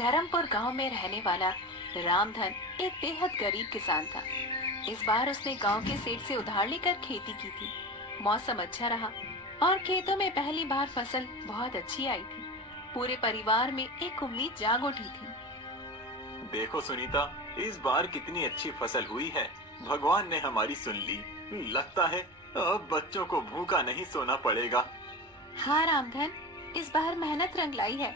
धर्मपुर गांव में रहने वाला रामधन एक बेहद गरीब किसान था। इस बार उसने गांव के सेठ से उधार लेकर खेती की थी। मौसम अच्छा रहा और खेतों में पहली बार फसल बहुत अच्छी आई थी। पूरे परिवार में एक उम्मीद जाग उठी थी। देखो सुनीता, इस बार कितनी अच्छी फसल हुई है। भगवान ने हमारी सुन ली। लगता है अब बच्चों को भूखा नहीं सोना पड़ेगा। हाँ रामधन, इस बार मेहनत रंग लाई है।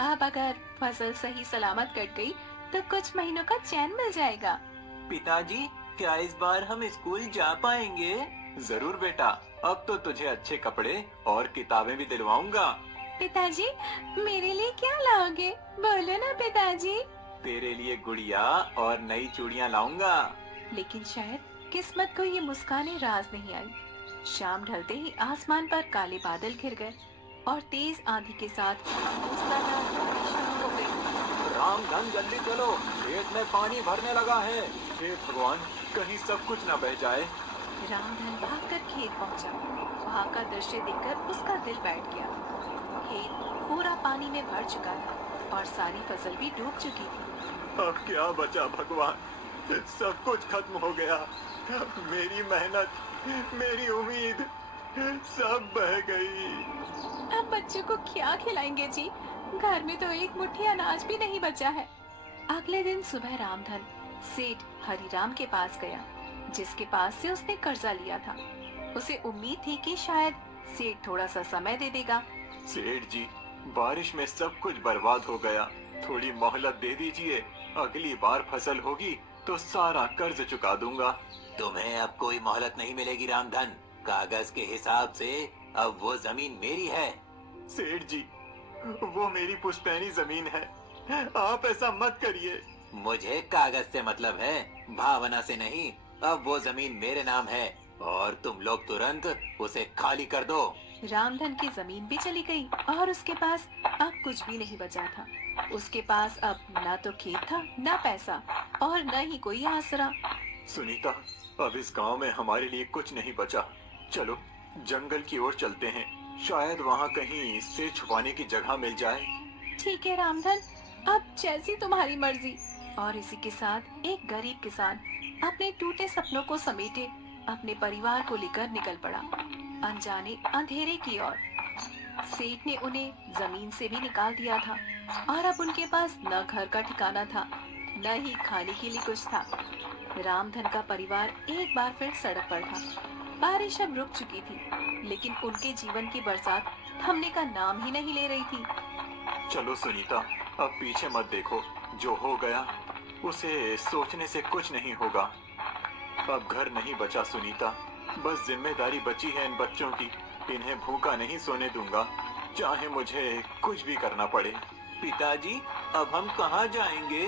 अब अगर फसल सही सलामत कट गई तो कुछ महीनों का चैन मिल जाएगा। पिताजी, क्या इस बार हम स्कूल जा पाएंगे? जरूर बेटा, अब तो तुझे अच्छे कपड़े और किताबें भी दिलवाऊंगा। पिताजी, मेरे लिए क्या लाओगे? बोलो ना पिताजी। तेरे लिए गुड़िया और नई चूड़ियाँ लाऊंगा। लेकिन शायद किस्मत को ये मुस्काने राज नहीं आई। शाम ढलते ही आसमान पर काले बादल घिर गए और तेज आंधी के साथ मूसलाधार बारिश शुरू हो गई। रामधन, जल्दी चलो, खेत में पानी भरने लगा है। हे भगवान, कहीं सब कुछ न बह जाए। रामधन भागकर खेत पहुंचा। वहां का दृश्य देखकर उसका दिल बैठ गया। खेत पूरा पानी में भर चुका था और सारी फसल भी डूब चुकी थी। अब क्या बचा भगवान, सब कुछ खत्म हो गया। मेरी मेहनत, मेरी उम्मीद सब बह गई। अब बच्चों को क्या खिलाएंगे जी? घर में तो एक मुट्ठी अनाज भी नहीं बचा है। अगले दिन सुबह रामधन सेठ हरिराम के पास गया, जिसके पास से उसने कर्जा लिया था। उसे उम्मीद थी कि शायद सेठ थोड़ा सा समय दे देगा। सेठ जी, बारिश में सब कुछ बर्बाद हो गया। थोड़ी मोहलत दे दीजिए। अगली बार फसल होगी तो सारा कर्ज चुका दूंगा। तुम्हें अब कोई मोहलत नहीं मिलेगी रामधन। कागज के हिसाब से अब वो जमीन मेरी है। सेठ जी, वो मेरी पुश्तैनी जमीन है। आप ऐसा मत करिए। मुझे कागज से मतलब है, भावना से नहीं। अब वो जमीन मेरे नाम है और तुम लोग तुरंत उसे खाली कर दो। रामधन की जमीन भी चली गई और उसके पास अब कुछ भी नहीं बचा था। उसके पास अब ना तो खेत था, ना पैसा और न ही कोई आसरा। सुनीता, अब इस गांव में हमारे लिए कुछ नहीं बचा। चलो जंगल की ओर चलते हैं, शायद वहाँ कहीं इससे छुपाने की जगह मिल जाए। ठीक है रामधन, अब जैसी तुम्हारी मर्जी। और इसी के साथ एक गरीब किसान अपने टूटे सपनों को समेटे अपने परिवार को लेकर निकल पड़ा, अनजाने अंधेरे की ओर। सेठ ने उन्हें जमीन से भी निकाल दिया था और अब उनके पास न घर का ठिकाना था, न ही खाने के लिए कुछ था। रामधन का परिवार एक बार फिर सड़क पर था। बारिश अब रुक चुकी थी, लेकिन उनके जीवन की बरसात थमने का नाम ही नहीं ले रही थी। चलो सुनीता, अब पीछे मत देखो। जो हो गया उसे सोचने से कुछ नहीं होगा। अब घर नहीं बचा सुनीता, बस जिम्मेदारी बची है इन बच्चों की। इन्हें भूखा नहीं सोने दूंगा, चाहे मुझे कुछ भी करना पड़े। पिताजी, अब हम कहाँ जाएंगे?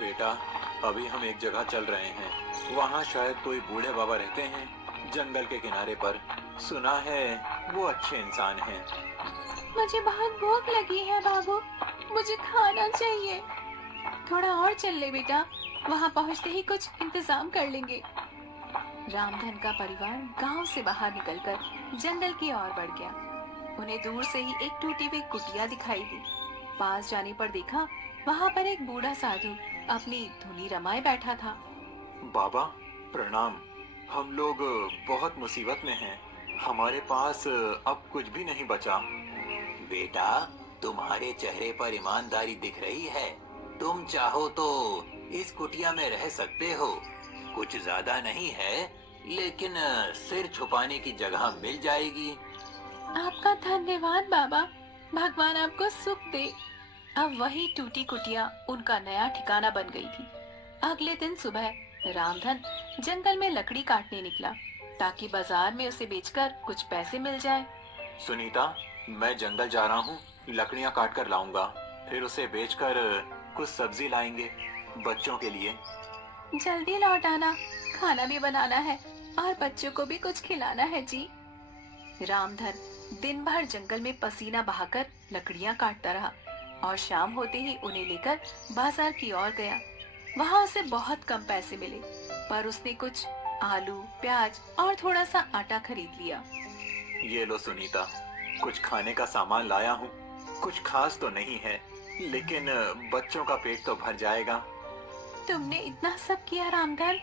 बेटा, अभी हम एक जगह चल रहे हैं। वहाँ शायद कोई बूढ़े बाबा रहते हैं, जंगल के किनारे पर। सुना है वो अच्छे इंसान हैं। मुझे बहुत भूख लगी है बाबू, मुझे खाना चाहिए। थोड़ा और चल ले बेटा, वहाँ पहुँचते ही कुछ इंतजाम कर लेंगे। रामधन का परिवार गांव से बाहर निकलकर जंगल की ओर बढ़ गया। उन्हें दूर से ही एक टूटी हुई कुटिया दिखाई दी। पास जाने पर देखा, वहाँ पर एक बूढ़ा साधु अपनी धुनी रमाए बैठा था। बाबा प्रणाम, हम लोग बहुत मुसीबत में हैं। हमारे पास अब कुछ भी नहीं बचा। बेटा, तुम्हारे चेहरे पर ईमानदारी दिख रही है। तुम चाहो तो इस कुटिया में रह सकते हो। कुछ ज्यादा नहीं है, लेकिन सिर छुपाने की जगह मिल जाएगी। आपका धन्यवाद बाबा, भगवान आपको सुख दे। अब वही टूटी कुटिया उनका नया ठिकाना बन गई थी। अगले दिन सुबह रामधन जंगल में लकड़ी काटने निकला, ताकि बाजार में उसे बेचकर कुछ पैसे मिल जाए। सुनीता, मैं जंगल जा रहा हूँ, लकड़ियाँ काट कर लाऊंगा। फिर उसे बेचकर कुछ सब्जी लाएंगे बच्चों के लिए। जल्दी लौट आना, खाना भी बनाना है और बच्चों को भी कुछ खिलाना है जी। रामधन दिन भर जंगल में पसीना बहाकर लकड़ियां काटता रहा और शाम होते ही उन्हें लेकर बाजार की ओर गया। वहाँ उसे बहुत कम पैसे मिले, पर उसने कुछ आलू, प्याज और थोड़ा सा आटा खरीद लिया। ये लो सुनीता, कुछ खाने का सामान लाया हूँ। कुछ खास तो नहीं है, लेकिन बच्चों का पेट तो भर जाएगा। तुमने इतना सब किया रामधन,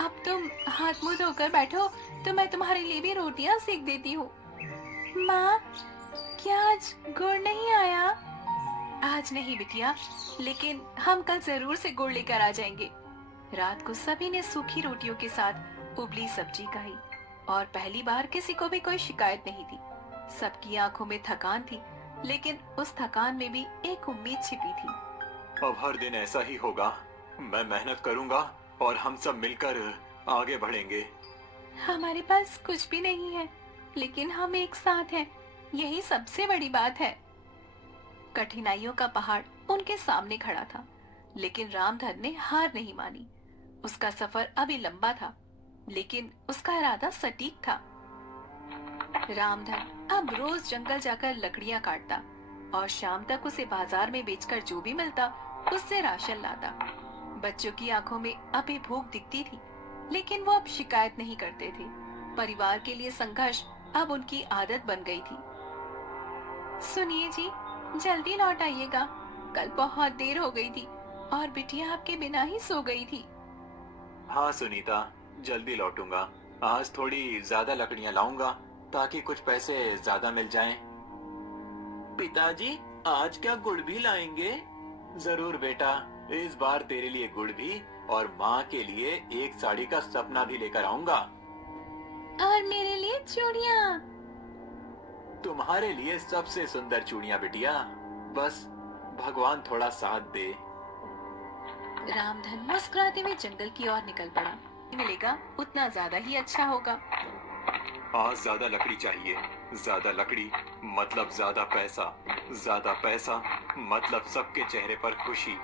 अब तुम हाथ मुंह धोकर बैठो तो मैं तुम्हारे लिए भी रोटियां सेक देती हूँ। माँ, क्या आज गुड़ नहीं आया? आज नहीं बिटिया, लेकिन हम कल जरूर से गुड़ लेकर आ जाएंगे। रात को सभी ने सूखी रोटियों के साथ उबली सब्जी खाई और पहली बार किसी को भी कोई शिकायत नहीं थी। सबकी आंखों में थकान थी, लेकिन उस थकान में भी एक उम्मीद छिपी थी। अब हर दिन ऐसा ही होगा। मैं मेहनत करूंगा और हम सब मिलकर आगे बढ़ेंगे। हमारे पास कुछ भी नहीं है, लेकिन हम एक साथ हैं, यही सबसे बड़ी बात है। कठिनाइयों का पहाड़ उनके सामने खड़ा था, लेकिन रामधन ने हार नहीं मानी। उसका सफर अभी लंबा था, लेकिन उसका इरादा सटीक था। रामधन अब रोज जंगल जाकर लकड़ियां काटता और शाम तक उसे बाजार में बेचकर जो भी मिलता उससे राशन लाता। बच्चों की आंखों में अभी भूख दिखती थी, लेकिन वो अब शिकायत नहीं करते थे। परिवार के लिए संघर्ष अब उनकी आदत बन गई थी। सुनिए जी, जल्दी लौट आइएगा, कल बहुत देर हो गई थी और बिटिया आपके बिना ही सो गई थी। हाँ सुनीता, जल्दी लौटूंगा। आज थोड़ी ज्यादा लकड़ियां लाऊंगा ताकि कुछ पैसे ज्यादा मिल जाएं। पिताजी, आज क्या गुड़ भी लाएंगे? जरूर बेटा, इस बार तेरे लिए गुड़ भी और माँ के लिए एक साड़ी का सपना भी लेकर आऊंगा। और मेरे लिए चूड़ियाँ। तुम्हारे लिए सबसे सुंदर चूड़ियाँ बिटिया, बस भगवान थोड़ा साथ दे। रामधन मुस्कुराते हुए जंगल की ओर निकल पड़ा। मिलेगा उतना ज्यादा ही अच्छा होगा। आज ज्यादा लकड़ी चाहिए। ज्यादा लकड़ी मतलब ज्यादा पैसा मतलब सबके चेहरे पर खुशी।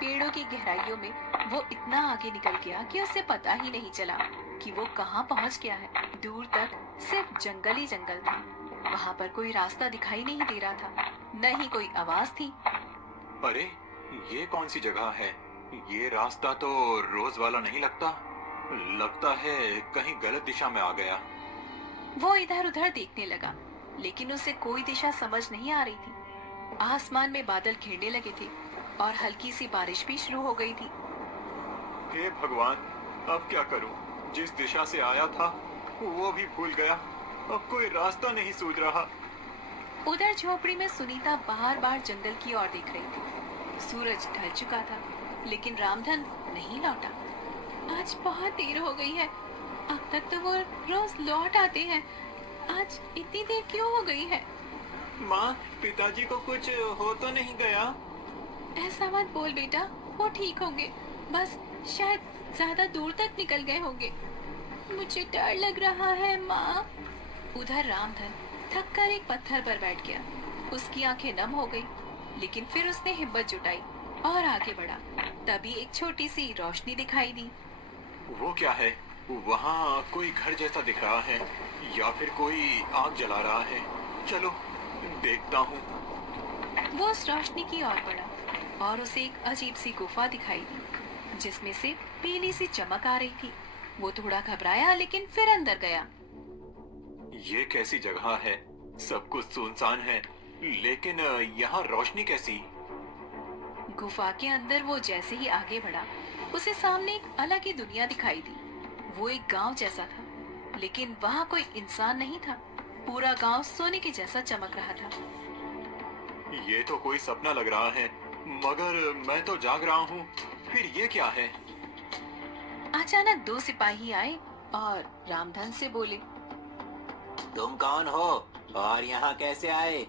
पेड़ों की गहराइयों में वो इतना आगे निकल गया कि उसे पता ही नहीं चला कि वो कहाँ पहुँच गया है। दूर तक सिर्फ जंगल ही जंगल था। वहाँ पर कोई रास्ता दिखाई नहीं दे रहा था, न ही कोई आवाज थी। अरे, ये कौन सी जगह है? ये रास्ता तो रोज वाला नहीं लगता। लगता है कहीं गलत दिशा में आ गया। वो इधर उधर देखने लगा, लेकिन उसे कोई दिशा समझ नहीं आ रही थी। आसमान में बादल घिरने लगे थे और हल्की सी बारिश भी शुरू हो गई थी। हे भगवान, अब क्या करूं? जिस दिशा से आया था वो भी भूल गया। अब कोई रास्ता नहीं सूझ रहा। उधर झोपड़ी में सुनीता बार बार जंगल की ओर देख रही थी। सूरज ढल चुका था, लेकिन रामधन नहीं लौटा। आज बहुत देर हो गई है। अब तक तो वो रोज लौट आते हैं, आज इतनी देर क्यों हो गई है? माँ, पिताजी को कुछ हो तो नहीं गया? ऐसा मत बोल बेटा, वो ठीक होंगे, बस शायद ज्यादा दूर तक निकल गए होंगे। मुझे डर लग रहा है माँ। उधर रामधन थक कर एक पत्थर पर बैठ गया। उसकी आंखें नम हो गई, लेकिन फिर उसने हिम्मत जुटाई और आगे बढ़ा। तभी एक छोटी सी रोशनी दिखाई दी। वो क्या है? वहाँ कोई घर जैसा दिख रहा है या फिर कोई आग जला रहा है। चलो देखता हूँ। वो उस रोशनी की ओर बढ़ा और उसे एक अजीब सी गुफा दिखाई दी, जिसमें से पीली सी चमक आ रही थी। वो थोड़ा घबराया, लेकिन फिर अंदर गया। ये कैसी जगह है? सब कुछ सुनसान है, लेकिन यहाँ रोशनी कैसी? गुफा के अंदर वो जैसे ही आगे बढ़ा, उसे सामने एक अलग ही दुनिया दिखाई दी। वो एक गांव जैसा था, लेकिन वहाँ कोई इंसान नहीं था। पूरा गांव सोने के जैसा चमक रहा था। ये तो कोई सपना लग रहा है, मगर मैं तो जाग रहा हूँ। फिर ये क्या है? अचानक दो सिपाही आए और रामधन से बोले, तुम कौन हो और यहाँ कैसे आए?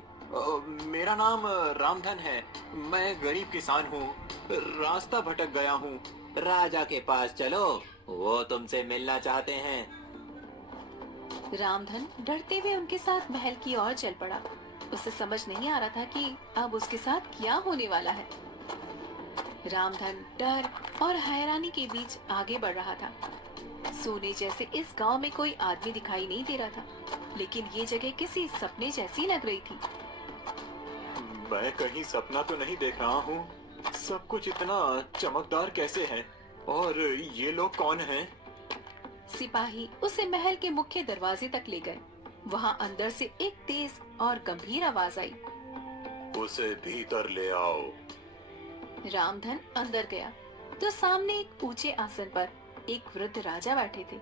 मेरा नाम रामधन है। मैं गरीब किसान हूँ, रास्ता भटक गया हूँ। राजा के पास चलो, वो तुमसे मिलना चाहते हैं। रामधन डरते हुए उनके साथ महल की ओर चल पड़ा। उसे समझ नहीं आ रहा था कि अब उसके साथ क्या होने वाला है। रामधन डर और हैरानी के बीच आगे बढ़ रहा था। सोने जैसे इस गांव में कोई आदमी दिखाई नहीं दे रहा था, लेकिन ये जगह किसी सपने जैसी लग रही थी। मैं कहीं सपना तो नहीं देख रहा हूँ। सब कुछ इतना चमकदार कैसे है? और ये लोग कौन हैं? सिपाही उसे महल के मुख्य दरवाजे तक ले गए। वहाँ अंदर से एक तेज और गंभीर आवाज आई। उसे भीतर ले आओ। रामधन अंदर गया तो सामने एक ऊंचे आसन पर एक वृद्ध राजा बैठे थे,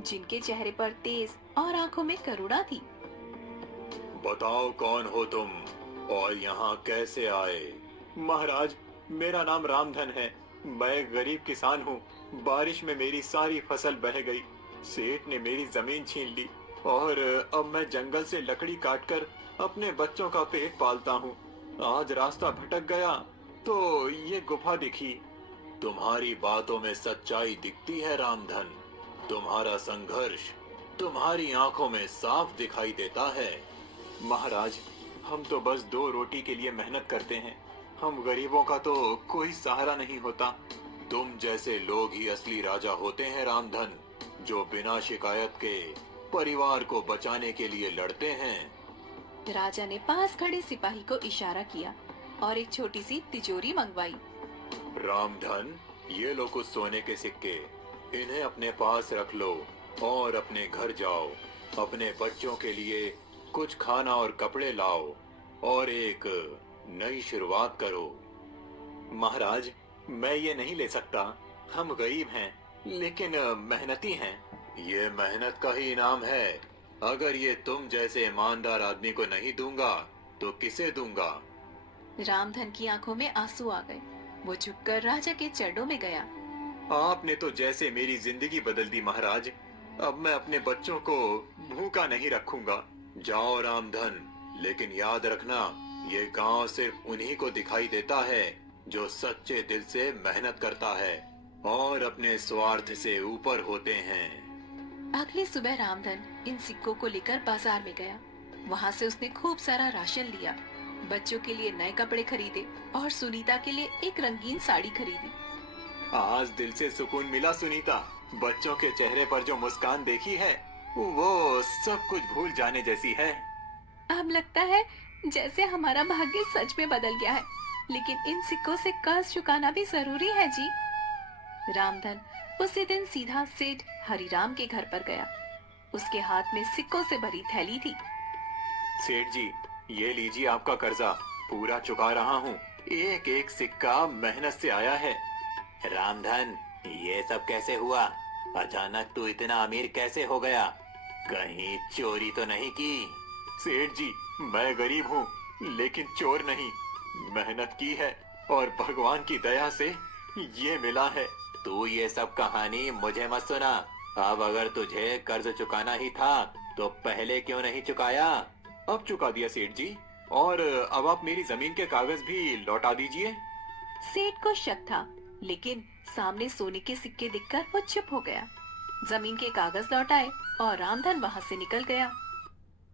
जिनके चेहरे पर तेज और आंखों में करुणा थी। बताओ कौन हो तुम और यहाँ कैसे आए? महाराज, मेरा नाम रामधन है। मैं गरीब किसान हूँ। बारिश में मेरी सारी फसल बह गई। सेठ ने मेरी जमीन छीन ली और अब मैं जंगल से लकड़ी काटकर अपने बच्चों का पेट पालता हूँ। आज रास्ता भटक गया तो ये गुफा दिखी। तुम्हारी बातों में सच्चाई दिखती है रामधन। तुम्हारा संघर्ष तुम्हारी आंखों में साफ दिखाई देता है। महाराज, हम तो बस 2 रोटी के लिए मेहनत करते हैं। हम गरीबों का तो कोई सहारा नहीं होता। तुम जैसे लोग ही असली राजा होते हैं रामधन, जो बिना शिकायत के परिवार को बचाने के लिए लड़ते हैं। राजा ने पास खड़े सिपाही को इशारा किया और एक छोटी सी तिजोरी मंगवाई। रामधन, ये लो कुछ सोने के सिक्के। इन्हें अपने पास रख लो और अपने घर जाओ। अपने बच्चों के लिए कुछ खाना और कपड़े लाओ और एक नई शुरुआत करो। महाराज, मैं ये नहीं ले सकता। हम गरीब हैं, लेकिन मेहनती हैं। ये मेहनत का ही इनाम है। अगर ये तुम जैसे ईमानदार आदमी को नहीं दूंगा तो किसे दूंगा? रामधन की आंखों में आंसू आ गए। वो झुककर राजा के चरणों में गया। आपने तो जैसे मेरी जिंदगी बदल दी महाराज। अब मैं अपने बच्चों को भूखा नहीं रखूंगा। जाओ रामधन, लेकिन याद रखना, ये गांव सिर्फ उन्हीं को दिखाई देता है जो सच्चे दिल से मेहनत करता है और अपने स्वार्थ से ऊपर होते हैं। अगली सुबह रामधन इन सिक्कों को लेकर बाजार में गया। वहाँ से उसने खूब सारा राशन लिया, बच्चों के लिए नए कपड़े खरीदे और सुनीता के लिए एक रंगीन साड़ी खरीदी। आज दिल से सुकून मिला सुनीता। बच्चों के चेहरे पर जो मुस्कान देखी है, वो सब कुछ भूल जाने जैसी है। अब लगता है जैसे हमारा भाग्य सच में बदल गया है, लेकिन इन सिक्कों से कर्ज चुकाना भी जरूरी है जी। रामधन उसी दिन सीधा सेठ हरिराम के घर पर गया। उसके हाथ में सिक्कों से भरी थैली थी। सेठ जी, ये लीजिए आपका कर्जा। पूरा चुका रहा हूँ। एक एक सिक्का मेहनत से आया है। रामधन, ये सब कैसे हुआ? अचानक तू इतना अमीर कैसे हो गया? कहीं चोरी तो नहीं की? सेठ जी, मैं गरीब हूँ, लेकिन चोर नहीं। मेहनत की है और भगवान की दया से ये मिला है। तू ये सब कहानी मुझे मत सुना। अब अगर तुझे कर्ज चुकाना ही था तो पहले क्यों नहीं चुकाया? अब चुका दिया सेठ जी, और अब आप मेरी जमीन के कागज भी लौटा दीजिए। सेठ को शक था, लेकिन सामने सोने के सिक्के दिखकर वो चुप हो गया। जमीन के कागज लौटाए और रामधन वहाँ से निकल गया।